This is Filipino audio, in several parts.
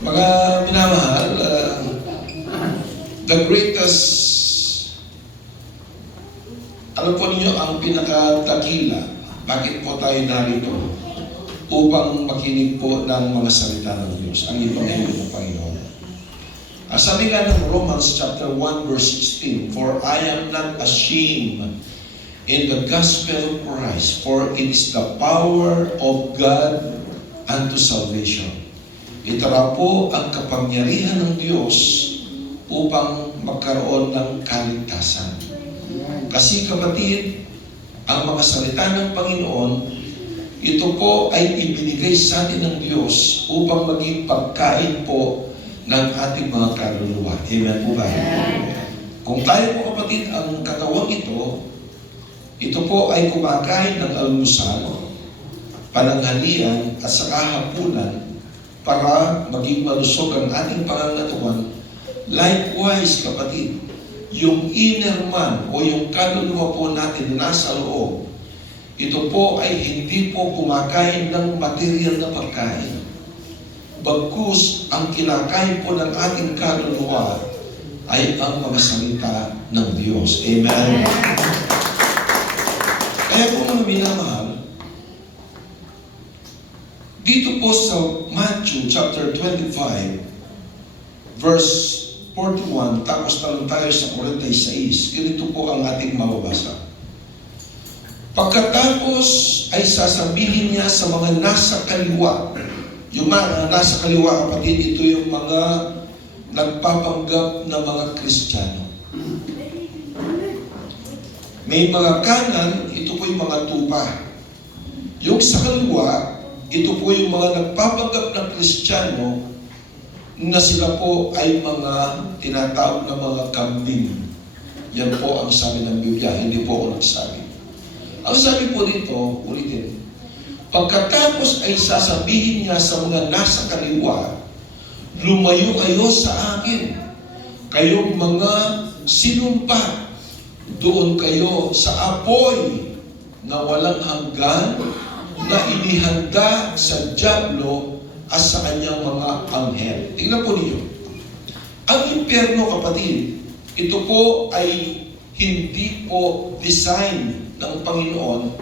Mga minamahal, the greatest, alam po ninyo, ang pinakadakila, bakit po tayo narito? Upang makinig po ng mga salita ng Diyos, ang Ebanghelyo ng Panginoon. Sabi nga ng Romans chapter 1 verse 16, "For I am not ashamed in the gospel of Christ, for it is the power of God unto salvation." Ito raw po ang kapangyarihan ng Diyos upang magkaroon ng kaligtasan. Kasi kapatid, ang mga salita ng Panginoon, ito po ay ibinigay sa atin ng Diyos upang maging pagkain po ng ating mga kaluluwa. Amen po ba? Kung tayo po kapatid, ang katawang ito po ay kumakain ng almusal, pananghalian at saka hapunan para maging malusog ang ating pangangatawan. Likewise kapatid, yung inner man o yung kaluluwa po natin nasa loob, ito po ay hindi po kumakain ng material na pagkain. Bagkus, ang kinakain po ng ating kaluluwa ay ang mga salita ng Diyos. Amen? Kaya po mga minamahal, dito po sa Matthew chapter 25, verse 41, tapos talong tayo sa 46, ganito po ang ating mababasa. Pagkatapos ay sasabihin niya sa mga nasa kaliwa. Yung mga nasa kaliwa, kapatid, ito yung mga nagpapanggap na mga Kristiyano. May mga kanan, ito po yung mga tupa. Yung sa kaliwa, ito po yung mga nagpapanggap na Kristiyano na sila po ay mga tinatawag na mga kambing. Yan po ang sabi ng Biblia, hindi po ako nagsabi. Ang sabi po dito, ulitin, pagkatapos ay sasabihin niya sa mga nasa kaliwa, lumayo kayo sa akin, kayong mga sinumpa, doon kayo sa apoy na walang hanggan, na inihanda sa dyablo at sa kanyang mga anghel. Tingnan po ninyo. Ang impyerno, kapatid, ito po ay hindi po design ng Panginoon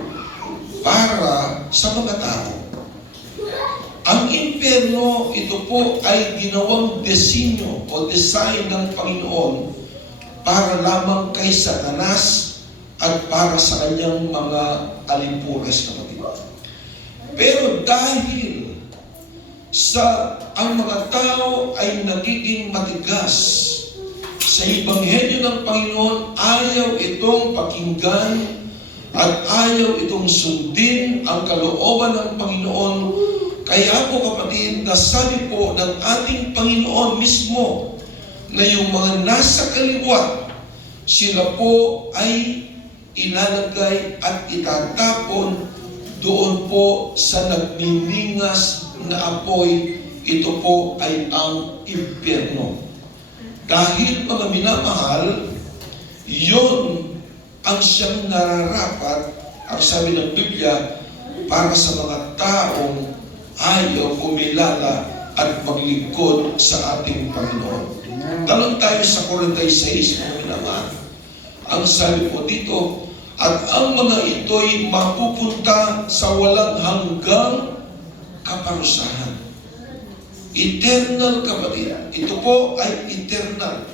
para sa mga tao. Ang impyerno, ito po ay ginawang disenyo o design ng Panginoon para lamang kay Satanas at para sa kanyang mga alimpures, kapatid. Pero dahil sa ang mga tao ay nagiging matigas sa Ebanghelyo ng Panginoon, ayaw itong pakinggan at ayaw itong sundin ang kalooban ng Panginoon. Kaya po kapatid, nasabi po ng ating Panginoon mismo na yung mga nasa kaliwa, sila po ay ilalagay at itatapon doon po sa nagniningas na apoy. Ito po ay ang impyerno. Dahil mga minamahal, yun ang siyang nararapat, ang sabi ng Biblia, para sa mga taong ayaw kumilala at maglingkod sa ating Panginoon. Talon tayo sa 46, mga minamahal. Ang sabi po dito, at ang mga ito'y mapupunta sa walang hanggang kaparusahan. Eternal, kapatid. Ito po ay eternal.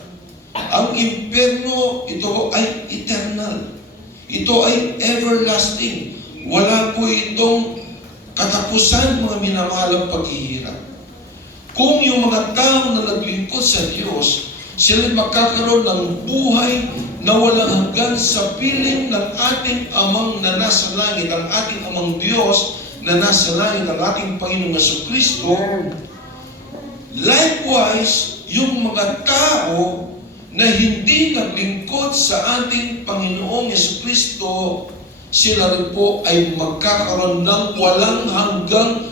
Ang impyerno, ito ay eternal. Ito ay everlasting. Wala po itong katapusan, mga minamahalang paghihirap. Kung yung mga tao na naglingkod sa Diyos, sila magkakaroon ng buhay na walang hanggan sa piling ng ating amang na nasa langit, ang ating amang Diyos na nasa langit, ang ating Panginoong Jesucristo. Likewise, yung mga tao na hindi naglingkod sa ating Panginoong Jesucristo, sila rin po ay magkakaroon ng walang hanggang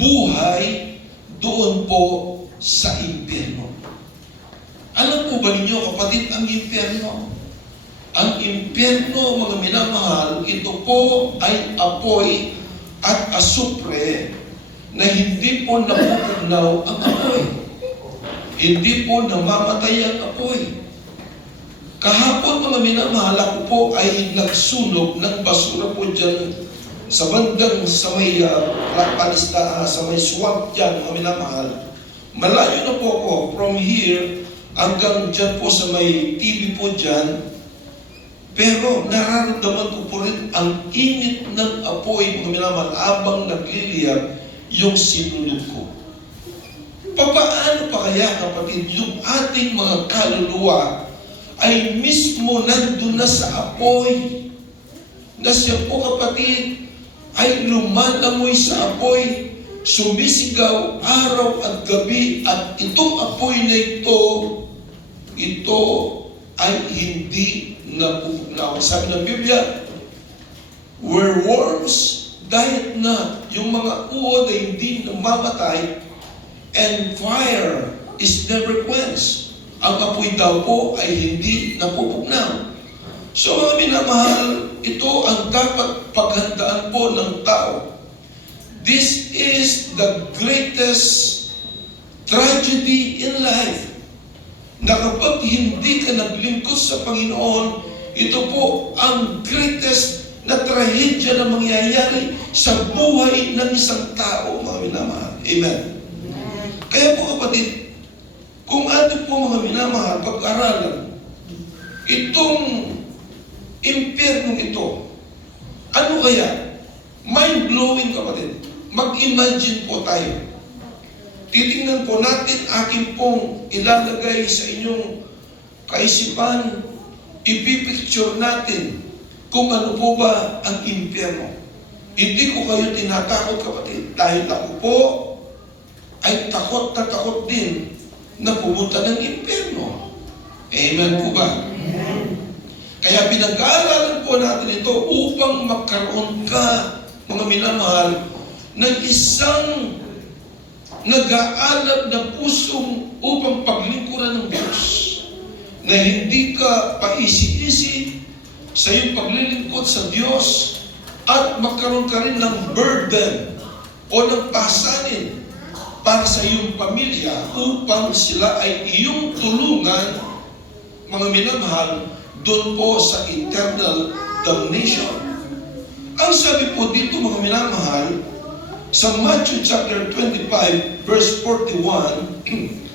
buhay doon po sa impyerno. Alam po ba ninyo, kapatid, ang impyerno? Ang impyerno, mga minamahal, ito po ay apoy at asupre na hindi po napupugnaw ang apoy. Hindi po namamatay ang apoy. Kahapon mga minamahal, ako po ay nagsunog ng basura po dyan sa bandang sa may sa may swamp dyan mga minamahal. Malayo na po ako from here hanggang dyan po sa may TV po dyan. Pero nararamdaman ko po rin ang init ng apoy mga minamahal habang nagliliyab yung sinulog ko. Paano pa kaya kapatid yung ating mga kaluluwa ay mismo nandun na sa apoy, na siya po kapatid ay lumalamoy sa apoy, sumisigaw araw at gabi, at itong apoy na ito ay hindi napupugnaw. Sabi ng Biblia, where worms diet not, yung mga uod ay hindi namamatay, and fire is never quenched. Ang apoy daw po ay hindi napupugnaw. So mga minamahal, ito ang dapat paghandaan po ng tao. This is the greatest tragedy in life. Na kapag hindi ka naglingkod sa Panginoon, ito po ang greatest na trahedya na mangyayari sa buhay ng isang tao, mga minamahal. Amen. Kaya po kapatid, kung atin po mga minamahal, pag-aralan, itong impyernong ito, ano kaya? Mind-blowing kapatid. Mag-imagine po tayo. Titingnan po natin, akin pong ilalagay sa inyong kaisipan, ipipicture natin kung ano po ba ang impyerno. Hindi ko kayo tinatakot kapatid, dahil ako po ay takot na takot din na pumunta ng impyerno. Amen po ba? Amen. Kaya pinag-aaralan po natin ito upang magkaroon ka, mga minamahal, ng isang nag-aalab na pusong upang paglingkuran ng Diyos, na hindi ka paisi-isi sa iyong paglilingkod sa Diyos, at magkaroon ka rin ng burden o ng pasanin para sa iyong pamilya upang sila ay iyong tulungan, mga minamahal, doon po sa eternal damnation. Ang sabi po dito mga minamahal, sa Matthew chapter 25 verse 41,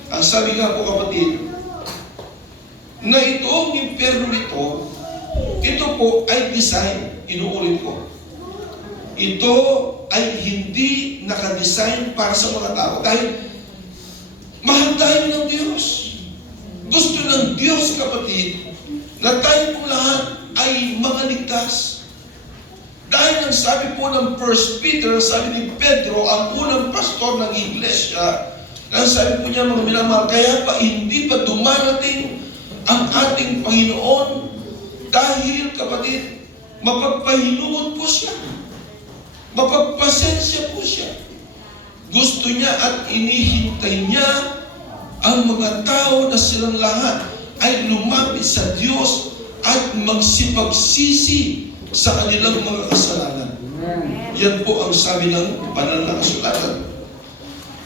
ang sabi nga po kapatid, na itong impyerno nito, ito po ay design, inuulit ko. Ito ay hindi nakadesign para sa mga tao. Dahil mahal tayo ng Diyos. Gusto ng Diyos, kapatid, na tayo po lahat ay mga ligtas. Dahil ang sabi po ng 1 Peter, sabi ni Pedro, ang unang pastor ng iglesia, ang sabi po niya, mga minamahal, kaya pa hindi pa dumarating ang ating Panginoon dahil, kapatid, mapagpahinuon po siya. Mapagpasensya po siya. Gusto niya at inihintay niya ang mga tao na silang lahat ay lumapit sa Diyos at magsipagsisi sa kanilang mga kasalanan. Yan po ang sabi ng banal na kasulatan.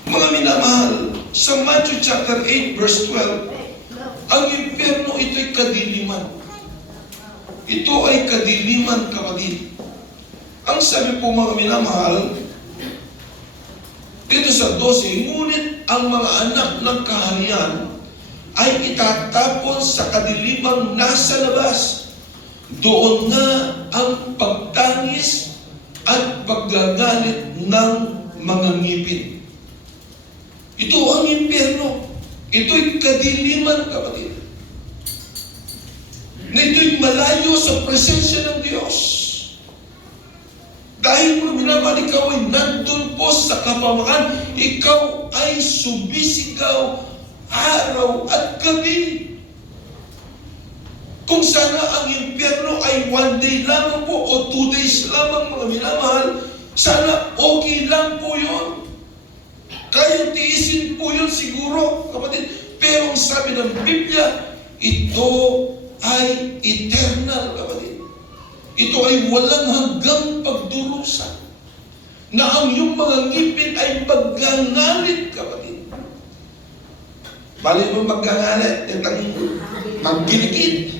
Mga minamahal, sa Matthew chapter 8 verse 12, ang impyerno ito'y kadiliman. Ito ay kadiliman, kapatid. Ang sabi po mga minamahal, dito sa 12, ngunit ang mga anak ng kaharian ay itatapon sa kadilimang nasa labas. Doon na ang pagtangis at paggagalit ng mga ngipin. Ito ang impyerno. Ito'y kadiliman, kapatid. Na ito'y malayo sa presensya ng Diyos. Dahil mo minamahal, ikaw ay nandun po sa kapamakan, ikaw ay sumisigaw araw at gabi. Kung sana ang impyerno ay 1 day lamang po o 2 days lamang, mga minamahal, sana okay lang po yun. Kaya tiisin po yun siguro, kapatid. Pero ang sabi ng Biblia, ito ay eternal, kapatid. Ito ay walang hanggang pagdurusa. Na ang iyong mga ngipin ay magngangalit, kapatid. Bali mo magkangalit, itang maggiligid.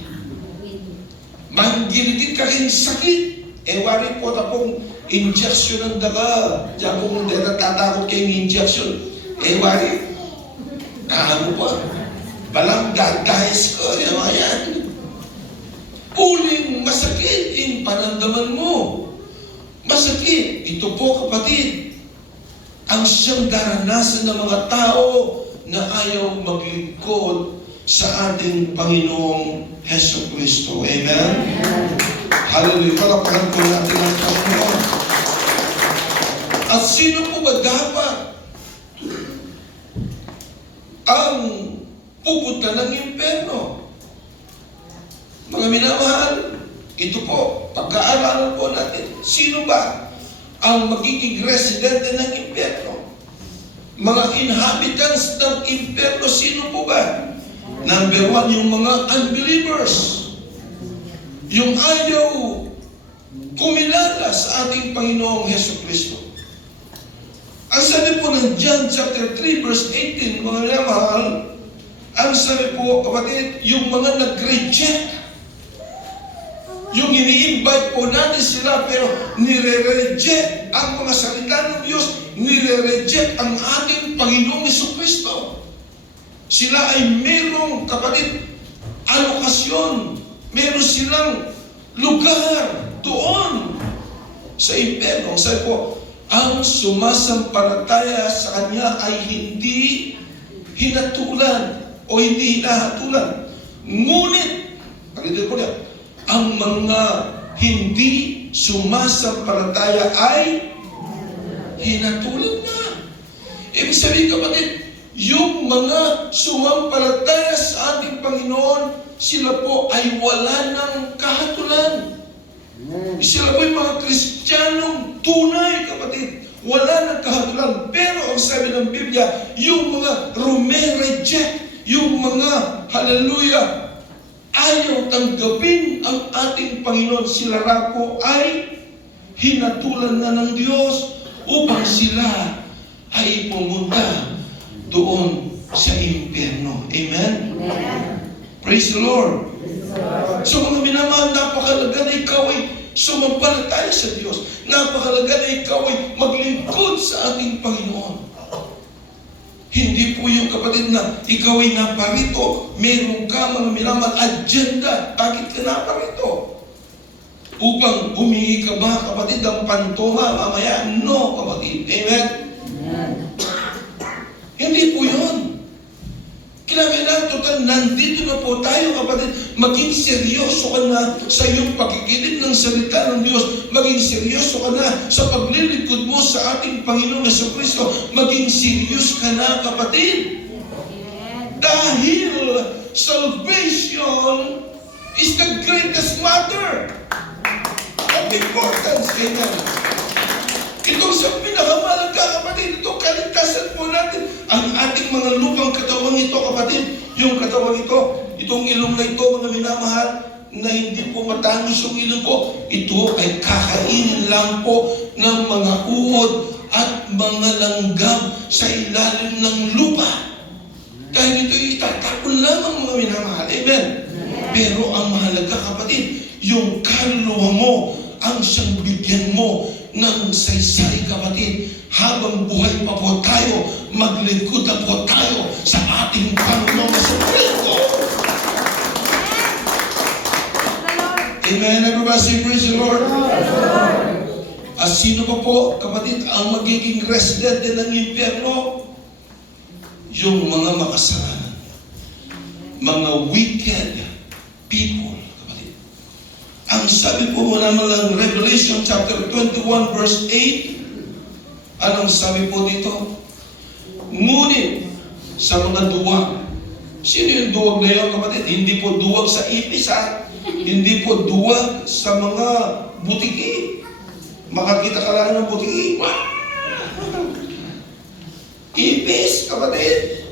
Maggiligid ka rin sakit. Wari po tapong injection ng daga. Diyan kung natatakot kayong injection. Wari, ano po? Balang gagahis ko. Yan. Uling masakit yung panandaman mo. Masakit. Ito po kapatid, ang siyang daranasan ng mga tao na ayaw maglingkod sa ating Panginoong Heso Kristo. Amen? Hallelujah. Palapakan po natin ang Panginoon. At sino po ba dapat ang pupunta ng impyerno? Mga minamahal, ito po, pagkaaralan po natin, sino ba ang magiging residente ng impyerno? Mga inhabitants ng impyerno, sino po ba? Number one, yung mga unbelievers. Yung ayaw kumilala sa ating Panginoong Heso Kristo. Ang sabi po ng John chapter 3 verse 18, mga minamahal, ang sabi po, kapatid, yung mga nag-reject, yung ini-invite po natin sila pero nire-reject ang mga salita ng Diyos, nire-reject ang ating Panginoong Jesucristo. Sila ay merong, kapatid, alokasyon, meron silang lugar doon sa impyerno. Sabi po, ang sumasampalataya sa Kanya ay hindi hinatulan o hindi hinahatulan. Ngunit, pagkita po niya, ang mga hindi sumasampalataya ay hinatulan na. Ibig sabihin kapatid, yung mga sumampalataya sa ating Panginoon, sila po ay wala ng kahatulan. Sila po yung mga Kristiyanong tunay, kapatid. Wala ng kahatulan. Pero ang sabi ng Biblia, yung mga rume-reject, yung mga, hallelujah, ayaw tanggapin ang ating Panginoon, sila raw po ay hinatulan na ng Diyos upang sila ay pumunta doon sa impyerno. Amen? Amen. Praise the Lord. So mga minamahal, napakalaga na ikaw ay sumampalataya sa Diyos. Napakalaga na ikaw ay maglingkod sa ating Panginoon. Hindi po yung kapatid na ikaw ay naparito, meron ka mga minamahal agenda. Bakit ka naparito? Upang humingi ka ba kapatid ng pantoma mamaya? No kapatid. Amen? Amen. Hindi po yun. Kailangan total, nandito na po tayo kapatid. Maging seryoso ka na sa iyong pagkikinig ng salita ng Diyos. Maging seryoso ka na sa paglilingkod mo sa ating Panginoong Jesucristo. Maging serious ka na kapatid. Dahil salvation is the greatest matter of importance. Amen. Itong sa pinakamalaga kapatid, itong kaligtasan po natin. Ang ating mga lupang katawan ito kapatid, yung katawan ito, itong ilong na ito mga minamahal, na hindi po matangos yung ilong po, ito ay kakainin lang po ng mga uod at mga langgam sa ilalim ng lupa. Dahil ito itatapon lamang mga minamahal. Amen? Pero ang mahalaga kapatid, yung kaluluwa mo, ang siyang bigyan mo ng saysay kapatid, habang buhay pa po tayo, maglingkod na po tayo sa ating Panginoong Jesucristo. Amen. Everybody say praise the Lord. At sino pa po kapatid ang magiging residente ng impyerno? Yung mga makasalanan, mga wicked people. Ang sabi po naman ng Revelation chapter 21 verse 8, anong sabi po dito? Ngunit sa mga duwag. Sino yung duwag na yun kapatid? Hindi po duwag sa ipis ha? Hindi po duwag sa mga butiki. Makakita ka lang ng butiki. Ipis kapatid.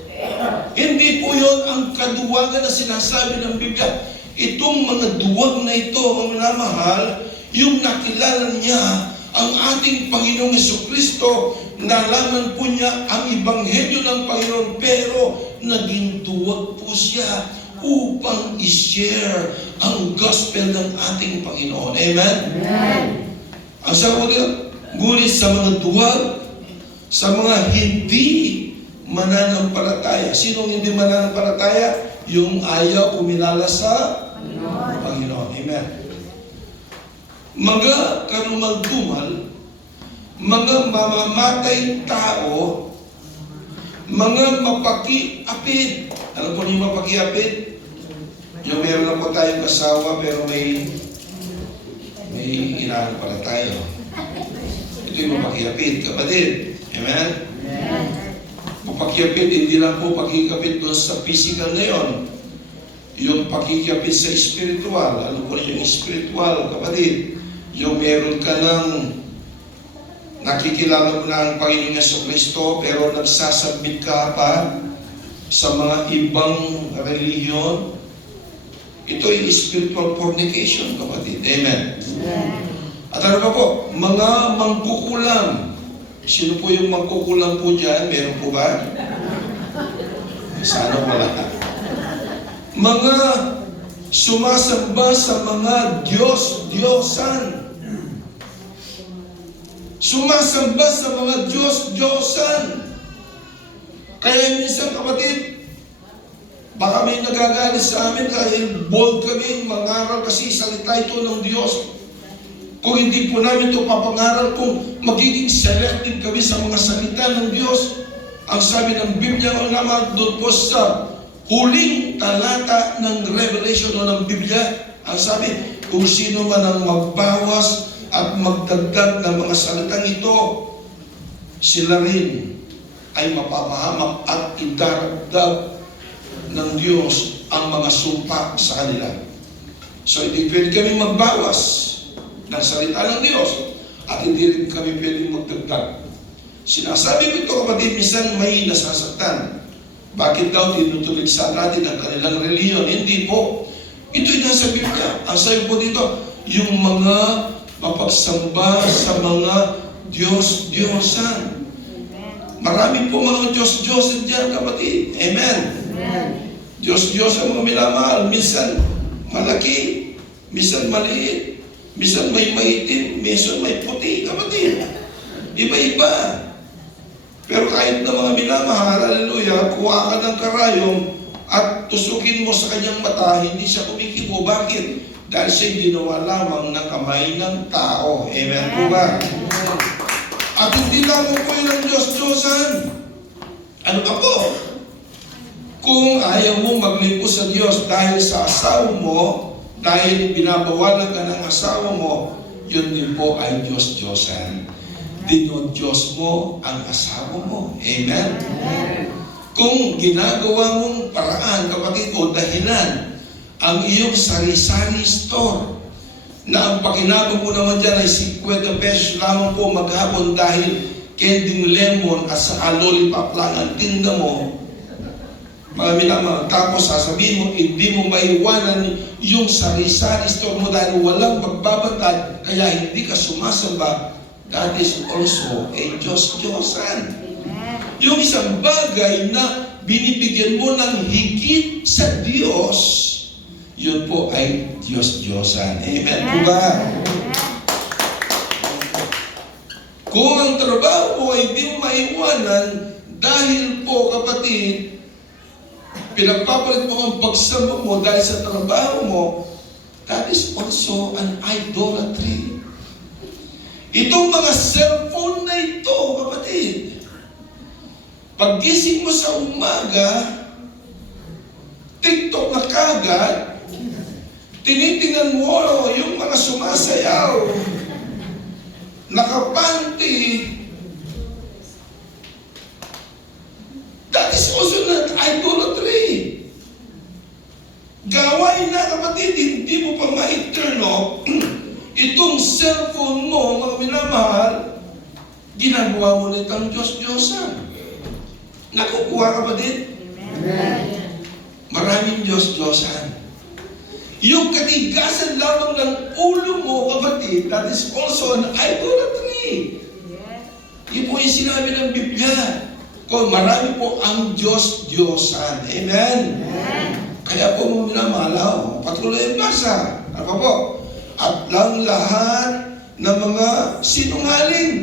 Hindi po yun ang kaduwagan na sinasabi ng Biblia. Itong mga duwag na ito, mga minamahal, yung nakilala niya ang ating Panginoong Jesucristo, nalaman po niya ang Ebanghelyo ng Panginoon, pero naging duwag po siya upang i-share ang gospel ng ating Panginoon. Amen? Amen. Ang sabi ko dito, ngunit sa mga duwag, sa mga hindi mananampalataya. Sinong hindi mananampalataya? Yung ayaw kumilala sa Panginoon. Amen. Mga karumal-dumal, mga mamamatay tao, mga mapaki-apid. Alam po niyo mapaki-apid? Yung meron lang po tayong asawa pero may inaano pala tayo. Ito yung mapaki-apid, kapatid. Amen? Mapaki-apid, hindi lang po pakikapid doon sa physical na yun. Yung pakikapid sa spiritual. Ano po yung spiritual, kapatid? Yung meron ka ng nakikilala mo na ang Panginoon Jesucristo pero nagsasubmit ka pa sa mga ibang relihiyon. Ito ay spiritual fornication, kapatid. Amen. At ano pa po? Mga mangkukulam. Sino po yung mangkukulam po dyan? Meron po ba? Sana wala. Mga sumasamba sa mga Diyos-Diyosan. Sumasamba sa mga Diyos-Diyosan. Kaya minsan, kapatid, baka may nagagalit sa amin dahil bold kami mangaral kasi salita ito ng Diyos. Kung hindi po namin ito papangaral, kung magiging selective kami sa mga salita ng Diyos, ang sabi ng Biblia naman doon po sa huling talata ng Revelation o ng Biblia, ang sabi, kung sino man ang magbawas at magdagdag ng mga salitang ito, sila rin ay mapapahamak at idaragdag ng Diyos ang mga sumpa sa kanila. So hindi pwede kami magbawas ng salita ng Diyos at hindi rin kami pwede magdagdag. Sinasabi ko ito, kapatid, minsan may nasasaktan. Bakit daw tinutuligsa natin ang kanilang reliyon? Hindi po. Ito'y nasa Biblia. Ang sabi po dito, yung mga mapagsamba sa mga Diyos-Diyosan. Marami po mga Diyos-Diyosan dyan, kapatid. Amen. Diyos-Diyosan mga minamahal. Minsan malaki, minsan maliit, minsan may maitim, minsan may puti, kapatid. Iba-iba. Pero kahit na mga minamahal, hallelujah, kuha ka ng karayom at tusukin mo sa kanyang mata, hindi siya kumikibo. Bakit? Dahil siya ginawa lamang ng kamay ng tao. Amen po ba? At hindi lamang po yun ang Diyos-Diyosan. Ano ka po? Kung ayaw mo maglingkod sa Diyos dahil sa asawa mo, dahil binabawalan ka ng asawa mo, yun din po ay Diyos-Diyosan. Dino-Diyos mo ang asawa mo. Amen? Kung ginagawa mong paraan, kapatid ko, dahilan, ang iyong sari-sari store, na ang pakinabang mo naman dyan ay 50 pesos lamang po maghapon dahil kending lemon at sa lollipop lang ang tinda mo, mga minamahal, tapos sasabihin mo, hindi mo maiwanan yung sari-sari store mo dahil walang pagbabantay, kaya hindi ka sumasamba. That is also a Diyos-Diyosan. Yung isang bagay na binibigyan mo ng higit sa Diyos, yun po ay Diyos-Diyosan. Amen po ba? Kung ang trabaho mo ay di mo maiwanan, dahil po, kapatid, pinagpapalit mo ang pagsamba mo dahil sa trabaho mo, that is also an idolatry. Itong mga cellphone na ito, kapatid, paggising mo sa umaga, TikTok na kagad, tinitingnan mo yung mga sumasayaw, nakapanti. That is also not idolatry. Gawain na, kapatid, hindi mo pa ma-turn off itong cellphone mo, mga minamahal, ginagawa mo ulit ang Diyos-Diyosan. Nakukuha ka ba din? Amen. Maraming Diyos-Diyosan. Yung katigasan lamang ng ulo mo, kapatid, that is also an idolatry. Yun po yung sinabi ng Biblia. Kung marami po ang Diyos-Diyosan. Amen? Kaya po mo minamahal, patuloy ang basa. Ano pa po? At lang lahat ng mga sinungaling.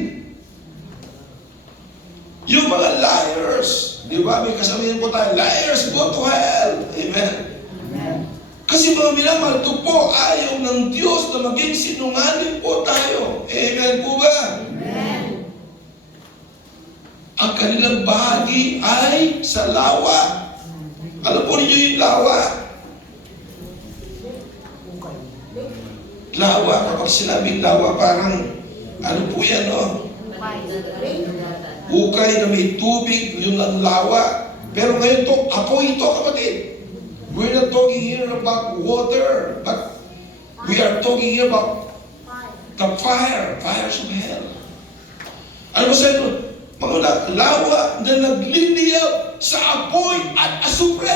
Yung mga liars. Di ba? May kasamayan po tayo. Liars go to hell. Amen? Kasi mga minamahal, ito po ayaw ng Diyos na maging sinungaling po tayo. Amen po ba? Ang kanilang bahagi ay sa lawa. Alam po ninyo yung lawa? Lawa, kapag sinabing lawa, parang, ano po yan, no? Ukay na may tubig, yun ang lawa. Pero ngayon to, apoy ito, kapatid. We're not talking here about water, but we are talking here about the fires of hell. Ano ba sa ito? Mga lawa na nagliliyab sa apoy at asupre.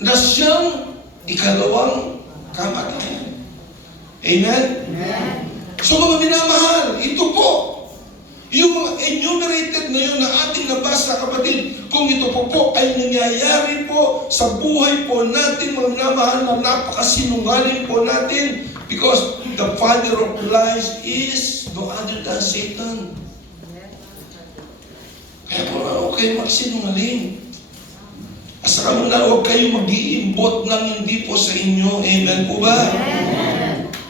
Na siyang ikalawang kamatayan. Amen? So mga minamahal, ito po, yung mga enumerated na yun na ating nabasa, kapatid, kung ito po ay nangyayari po sa buhay po natin, mga minamahal, na napakasinungaling po natin, because the father of lies is no other than Satan. Kaya po na huwag kayo magsinungaling. Asa ka muna, huwag kayo mag-iimbot ng hindi po sa inyo. Amen po ba?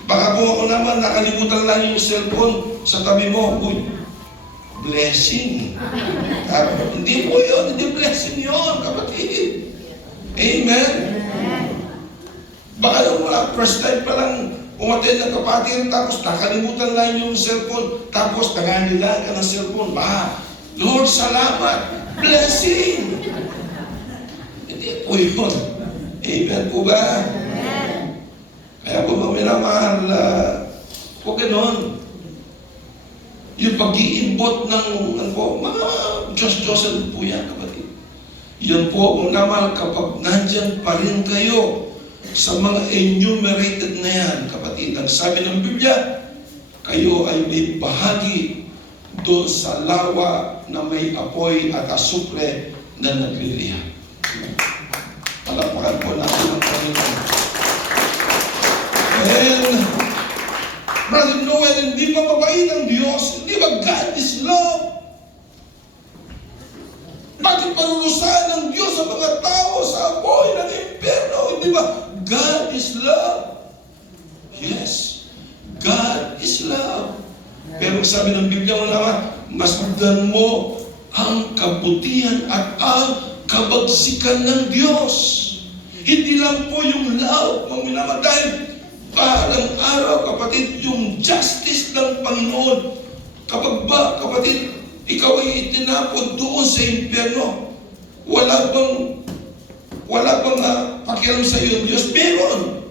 Baka po ako naman, nakalimutan lang yung cellphone sa tabi mo. Uy, blessing. Hindi po yun, hindi blessing yun, kapatid. Amen? Baka yung first time pa lang umattend ng kapatid, tapos nakalimutan lang yung cellphone, tapos nanganilan ka ng cellphone. Lord, salamat. Blessing. Hindi po yun. Amen po ba? Kaya po mga minamahal, huwag ganon. Yung pag-iimbot ng mga Diyos-Diyosan po yan, kapatid. Yan po, mga minamahal, kapag nandyan pa rin kayo sa mga enumerated na yan, kapatid. Ang sabi ng Biblia, kayo ay may bahagi doon sa lawa na may apoy at asupre na nagliliyab. Palapakan po natin ang Panginoon. And, Brother Noel, hindi ba mabait ang Diyos? Hindi ba God is love? Bakit parurusahan ng Diyos sa mga tao sa apoy ng impyerno? Hindi ba God is love? Yes, God is love. Pero sabi ng Biblia mo naman, masdan mo ang kabutihan at ang kabagsikan ng Diyos. Hindi lang po yung love, mga minamahal, dahil parang araw, kapatid, yung justice ng Panginoon. Kapag ba, kapatid, ikaw ay itinapon doon sa impyerno, wala bang pakialam sa iyo, Diyos? Meron.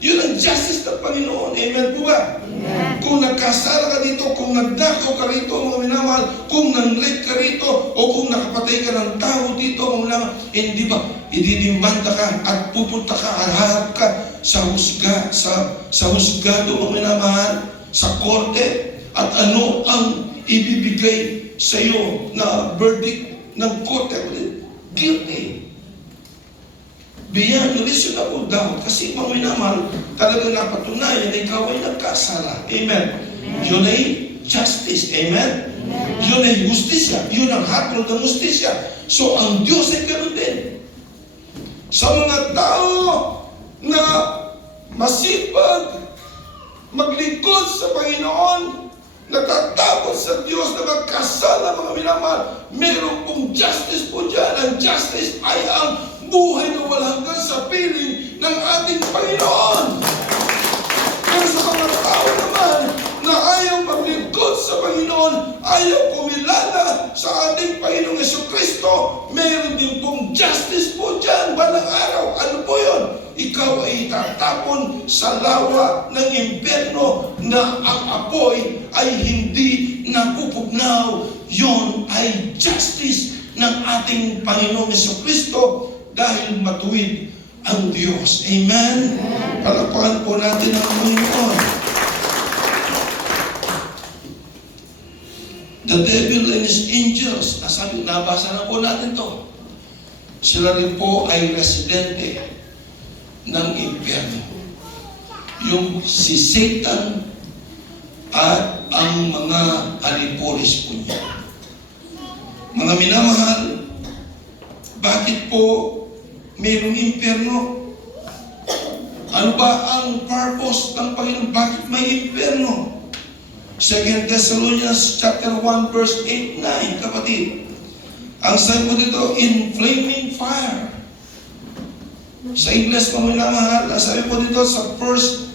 Yun ang justice ng Panginoon. Amen po ba? Amen. Kung nagkasala ka dito, kung nagdakaw ka rito, mga minamahal, kung nanglip ka rito, o kung nakapatay ka ng tao dito, mga minamahal, hindi ba, idinimanda ka at pupunta ka, harap ka sa husgado, mga minamahal, sa korte, at ano ang ibibigay sa iyo na verdict ng korte? Guilty. Beyond reasonable doubt. Kasi mga minamahal, talagang napatunayan na ikaw ay nagkasala. Amen. Yun ay justice. Amen. Yun ay justisya. Yun ang hatol ng justisya. So, ang Diyos ay ganoon din. Sa mga tao na masipag, maglingkod sa Panginoon, nagtatapos sa Diyos na magkasala, mga minamahal, meron pong justice po dyan. Ang justice ay ang buhay na walang hanggan sa piling ng ating Panginoon. Pero sa mga tao naman na ayaw maglingkod sa Panginoon, ayaw kumilala sa ating Panginoong Jesucristo, meron din pong justice po dyan balang araw. Ano po yun? Ikaw ay itatapon sa lawa ng impyerno na ang apoy ay hindi napupugnaw. Yun ay justice ng ating Panginoong Jesucristo dahil matuwid ang Diyos. Amen? Palakpakan po natin ang Panginoon. The devil and his angels, nasabi, nabasa na po natin to. Sila rin po ay residente ng impyerno. Yung si Satan at ang mga aliporis po niya. Mga minamahal, bakit po mayroong impyerno? Ano ba ang purpose ng Panginoon? Bakit may impyerno? 2 Thessalonians chapter 1 verse 8-9, kapatid. Ang sabi po dito, in flaming fire. Sa Ingles, mga minamahal, ang sabi po dito sa 2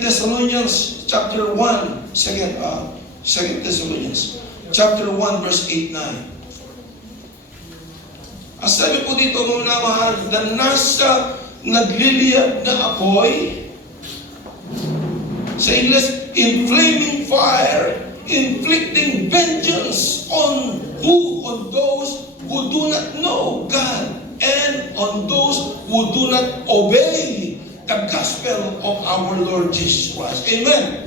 Thessalonians chapter 1, 2 Thessalonians chapter 1 verse 8-9. Ang sabi po dito, mga minamahal, na nasa nagliliyab na apoy, sa Ingles, in flaming fire, inflicting vengeance on those who do not know God and on those who do not obey the gospel of our Lord Jesus Christ. Amen.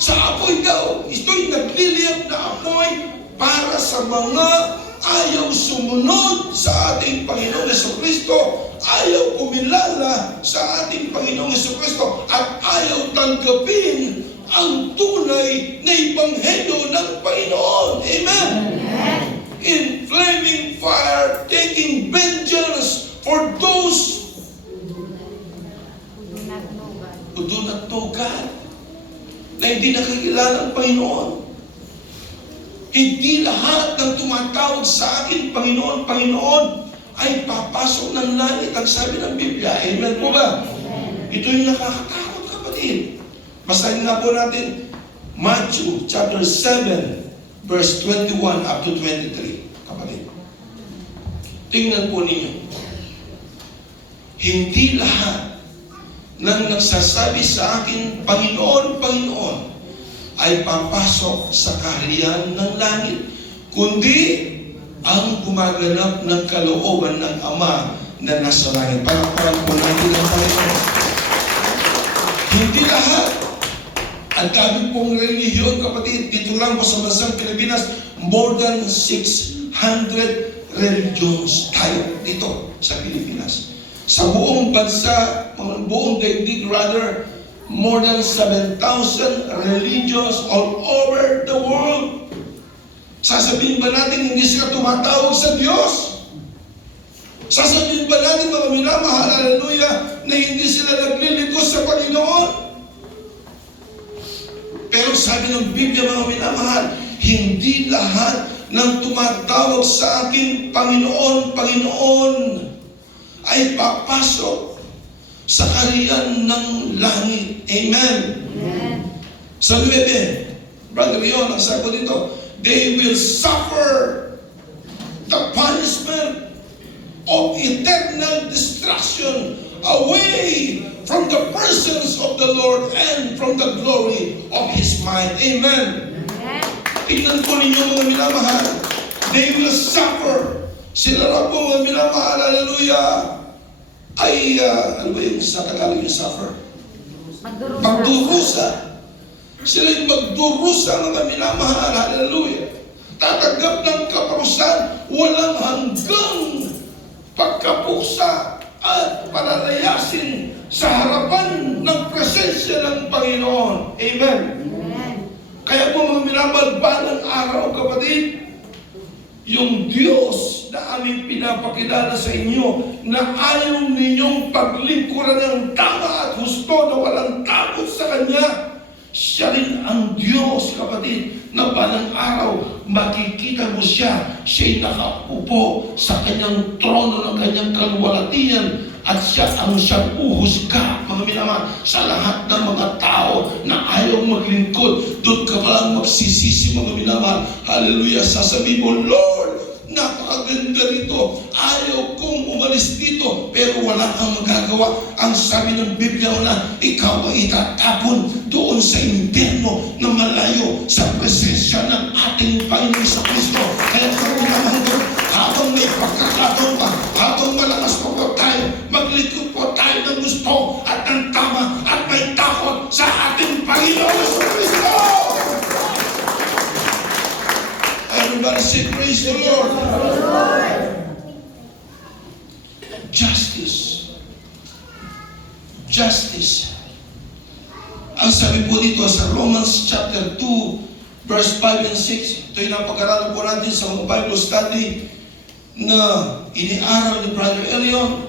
Sa apoy daw, ito'y nagliliyab na apoy para sa mga ayaw sumunod sa ating Panginoong Jesucristo, ayaw kumilala sa ating Panginoong Jesucristo, at ayaw tanggapin ang tunay na ebanghelyo ng Panginoon. Amen. In flaming fire, taking vengeance for those who do not know God, na hindi nakikilala ang Panginoon. Hindi lahat ng tumatawag sa akin, Panginoon, Panginoon, ay papasok ng langit. Ang sabi ng Biblia. Amen po ba? Ito yung nakakatakot, kapatid. Basahin nga po natin Matthew chapter 7 verse 21 up to 23, kapatid. Tingnan po ninyo. Hindi lahat ng nagsasabi sa akin, Panginoon, Panginoon, ay papasok sa kaharian ng langit, kundi ang gumaganap ng kalooban ng Ama na nasa langit. Palakpakan po natin ang Panginoon. Hindi lahat. Ang dami pong relihiyon, kapatid, dito lang po sa bansang Pilipinas, more than 600 religions tayo dito sa Pilipinas. Sa buong bansa, buong daigdig rather, more than 7,000 religions all over the world. Sasabihin ba natin hindi sila tumatawag sa Diyos? Sasabihin ba natin, mga minamahal, hallelujah, na hindi sila naglilingkod sa Panginoon? Pero sabi ng Biblia, mga minamahal, hindi lahat ng tumatawag sa akin, Panginoon, Panginoon, ay papasok sa kaharian ng langit. Amen. Amen. Sa 9, Brother Rion, ang sabi dito, they will suffer the punishment of eternal destruction away from the presence of the Lord and from the glory of His might. Amen. Tingnan po ninyo, mga minamahal. They will suffer. Sila na po, mga minamahal, hallelujah, ay, ano ba yung sa Tagalog yung suffer? Magdurusa. Sila yung magdurusa, mga minamahal, hallelujah. Tatanggap ng kaparusahan, walang hanggang pagkapuksa at palalayasin sa harapan ng presensya ng Panginoon. Amen. Kaya po, mga minamahal, balang araw, kapatid, yung Diyos na aming pinapakilala sa inyo na ayaw ninyong paglingkuran ng tama at husto na walang takot sa Kanya, siya rin ang Diyos, kapatid, na balang araw makikita mo siya. Siya'y nakaupo sa Kanyang trono ng Kanyang kalwalatian at siya ang siyang uhusga, mga minamahal, sa lahat ng mga tao na ayaw maglingkod. Doon ka palang magsisisi, mga minamahal. Hallelujah. Sasabihin mo, Lord, napakaganda rito. Ayaw kong umalis dito, pero wala kang magagawa. Ang sabi ng Biblia na ikaw ay itatapon doon sa impyerno na malayo sa presensya ng ating Panginoon sa Kristo. Kaya kung minamahal, habang may pagkakataon pa, habang malakas pa po tayo, maglingkod po tayo ng gusto at ng tama at may takot sa ating Panginoon sa Kristo. Everybody say, praise the Lord. Justice. Justice. Ang sabi po dito sa Romans chapter 2, verse 5 and 6, ito yung napag-aralan po natin sa mga Bible study na iniaral ni Brother Elion.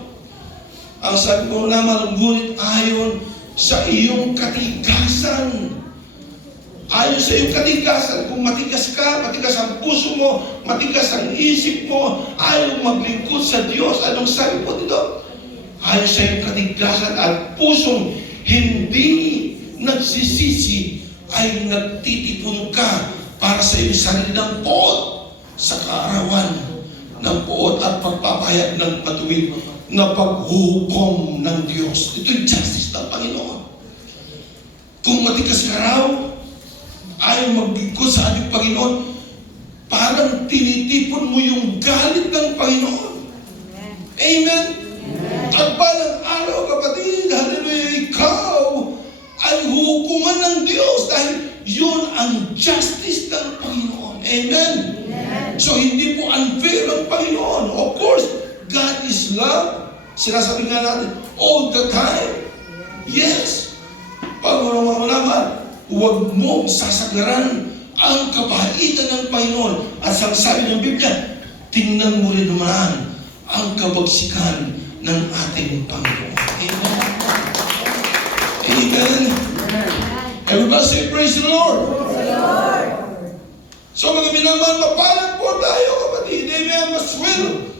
Ang sabi po naman, ngunit ayon sa iyong katigasan. Ayon sa iyong katigasan, kung matigas ka, matigas ang puso mo, matigas ang isip mo, ayaw maglingkod sa Diyos. Anong sabi po dito? Ayon sa iyong katigasan at pusong hindi nagsisisi, ay nagtitipon ka para sa iyong sarili ng poot sa kaarawan ng poot at pagpapahayag ng matuwid na paghuhukom ng Diyos. Ito yung justice ng Panginoon. Kung matigas ka raw, ayaw maglingkod sa ating Panginoon, parang tinitipon mo yung galit ng Panginoon. Amen? At balang araw, kapatid, hallelujah, ikaw ay hukuman ng Diyos dahil yun ang justice ng Panginoon. Amen? So, hindi po unfair ang Panginoon. Of course, God is love. Sinasabi nga natin, all the time. Yes. Pag-unawa naman, huwag mong sasagaran ang kabaitan ng Panginoon. At sa sabi ng Biblia, tingnan mo rin naman ang kabagsikan ng ating Panginoon. Amen? Amen? Everybody say, praise the Lord! So mga minamahal, mapalag po tayo, kapatid. Amen?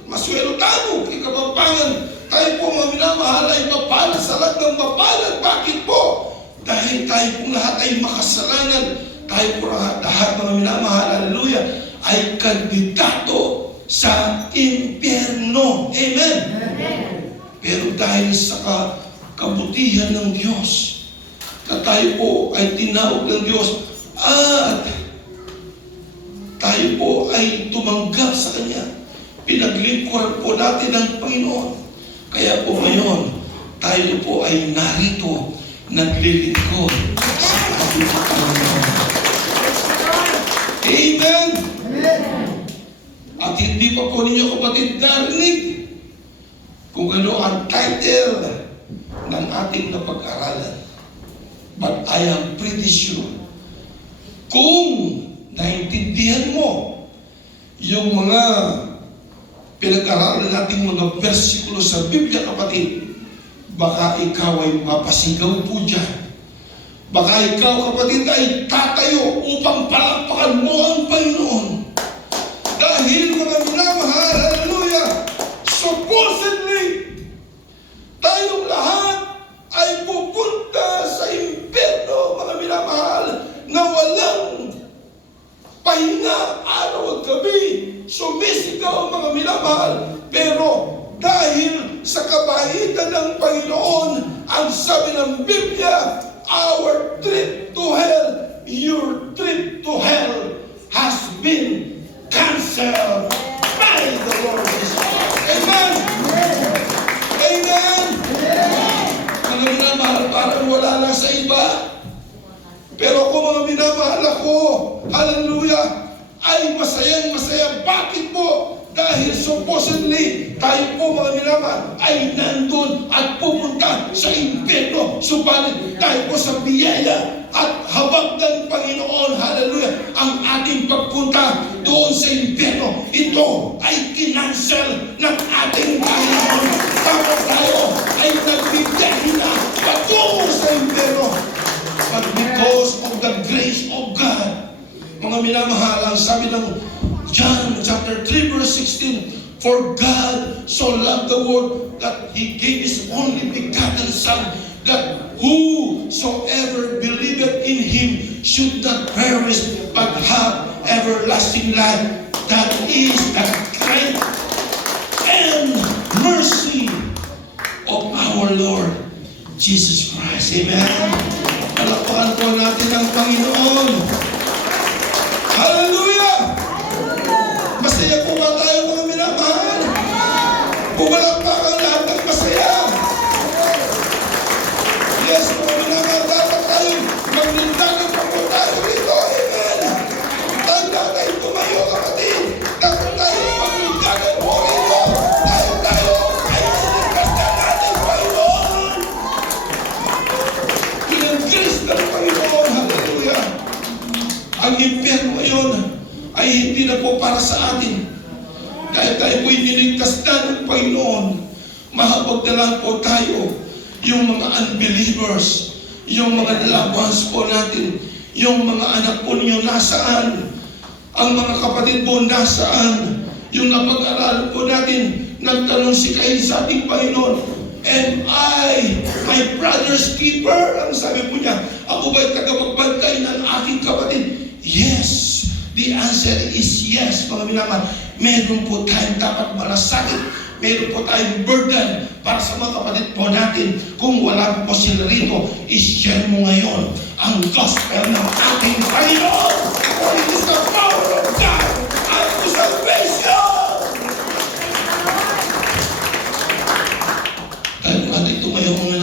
Maswelo tayo, ikapapangan. Tayo po mga minamahal ay mapalag sa lahat ng mapalag. Bakit po? Dahil tayo po lahat ay makasalanan. Tayo po lahat mga minamahal, hallelujah, ay kandidato sa impyerno. Amen? Pero dahil sa kabutihan ng Diyos, na tayo po ay tinawag ng Diyos at tayo po ay tumanggap sa Kanya. Pinaglingkuran po natin ang Panginoon. Kaya po ngayon, tayo po ay narito, naglilingkod sa ating Panginoon. Amen? At hindi pa po ninyo, kapatid, narinig kung ano ang title ng ating napag-aralan. But I am pretty sure, kung naintindihan mo yung mga pinag-aralan nating mga versikulo sa Biblia, kapatid, baka ikaw ay mapasigaw po dyan. Baka ikaw, kapatid, ay tatayo upang palampakan mo ang Panginoon. Dahil mga minamahal, hallelujah, supposedly, tayong lahat ay pupunta sa impyerno, mga minamahal, na walang pahinga, araw at gabi, sumisigaw, mga minamahal. Pero dahil sa kabaitan ng Panginoon, ang sabi ng Biblia, our trip to hell, your trip to hell has been canceled by the Lord Jesus. Amen! Amen! Mga minamahal, parang wala lang sa iba. Pero kung mga minamahal ako, hallelujah, ay masayang-masaya. Bakit po? Dahil supposedly, tayo po mga minamahal ay nandun at pupunta sa impyerno. Subalit tayo po sa biyaya at habag ng Panginoon, hallelujah, ang ating pagpunta doon sa impyerno. Ito ay kinansel ng ating Panginoon. Tapos tayo ay nagbibiyahe na patungo sa impyerno. But because of the grace of God, mga minamahal, ang sabi ng John chapter 3 verse 16, for God so loved the world that He gave His only begotten Son, that whosoever believeth in Him should not perish but have everlasting life. That is the strength and mercy of our Lord Jesus Christ. Amen. Palakpakan po natin ang Panginoon. Hallelujah! Masaya po ba tayo, mga minamahal? Pumalakpakan lahat ng masaya. Yes, mga minamahal, dapat tayo magnindagan pa po tayo rito. Amen. Tanda tayo tumayo, kapatid. Ang impyerno ngayon ay hindi na po para sa atin. Dahil tayo po'y niligtas na ng Panginoon, mahabag na lang po tayo, yung mga unbelievers, yung mga loved ones po natin, yung mga anak po ninyo nasaan, ang mga kapatid po nasaan, yung napag-aralan po natin, nagtanong si Cain sa ating Panginoon, "Am I my brother's keeper?" Ang sabi po niya, "Ako ba'y tagapagbantay ng aking kapatid?" Yes! The answer is yes, mga minamahal. Meron po tayong dapat malasakit. Meron po tayong burden para sa mga kapatid po natin. Kung wala po sila rito, i-share mo ngayon ang gospel ng ating Panginoon.